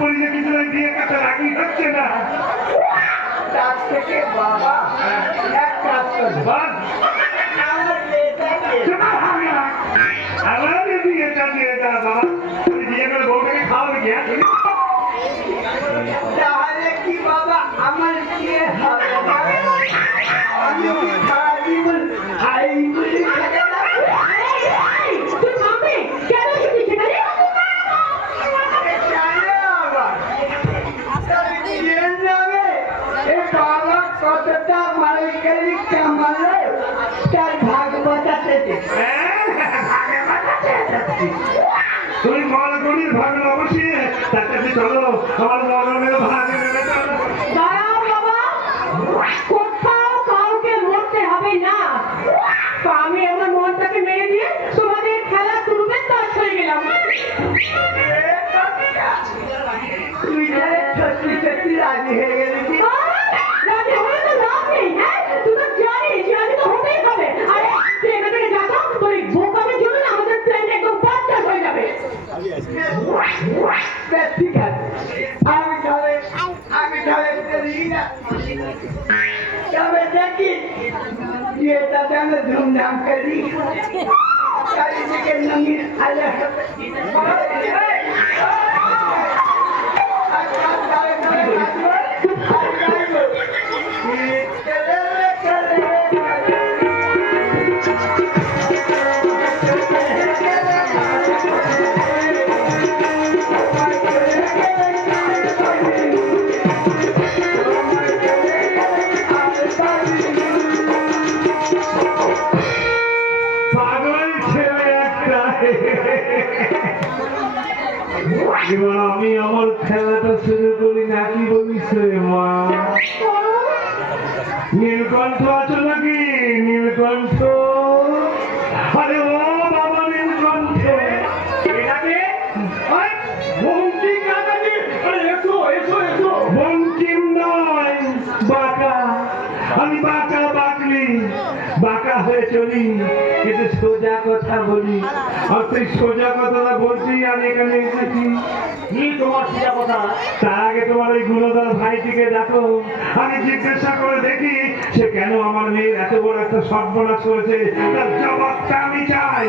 পরিচে কিছু দিয়ে কাছে রাখি হচ্ছে না তার থেকে বাবা এক কাজ করবে বল আমার মেয়েটাকে আমার বিয়েটা দিয়ে যা বাবা তুমি বিয়ে করে বউটাকে খাওয়াবে কি তাহলে কি বাবা আমার বিয়ে হবে না? আমি সারা জীবন হাই গুলি খেতে থাকবো। তুই থামবে কেন এসেছিস সেখানে? কেন আবার? তার বিয়ের নামে এ বাবা কতটা মালিকারি কামালো তার ভাগ বাঁচাতে তুমি মরগড়ির ভাগলো অবশ্যই তার কাছে চলো আমার মরণের ভাগে নেবে চলো দাঁড়াও বাবা, কোথাও কাউকে মরতে হবে না। আমি আমার মনটাকে মেরে দিয়ে তোমাদের খেলা শুরুতে তাস হয়ে গেলাম। তুই সত্যি সত্যি রাজি হয়ে গেলি কি? রাজি হয়ে তো লাভ নেই, হ্যাঁ? তুই তো জানিস রাজি তো হতেই হবে। আরে তুই এখান থেকে যা তো, তোর এই বোকামের জন্য না আমাদের প্ল্যান একদম বাচ্চাস হয়ে যাবে। বেশ, ঠিক আছে আমি তাহলে দিই না তবে দেখি বিয়েটা যেন ধুমধাম করি চারিদিকে নঙির আলো পাগল ছেলে একটা এবার আমি আমার খেলাটা শুরু করি নাকি বলিস রে মা নীলকণ্ঠ আছো নাকি নীলকণ্ঠ আরে ও বাবা নীলকণ্ঠ এটাকে বঙ্কিম নয় বাঁকা আমি বাঁকা বাকলি বাঁকা হয়ে চলি কিন্তু সোজা কথা বলি আর সেই সোজা কথাটা বলতেই আমি এখানে এসেছি কি তোমার সোজা কথা? তার আগে তোমার ওই গুণধর ভাইটিকে দেখো আমি জিজ্ঞাসা করে দেখি সে কেন আমার মেয়ের এত বড় একটা সর্বনাশ করেছে তার জবাবটা আমি চাই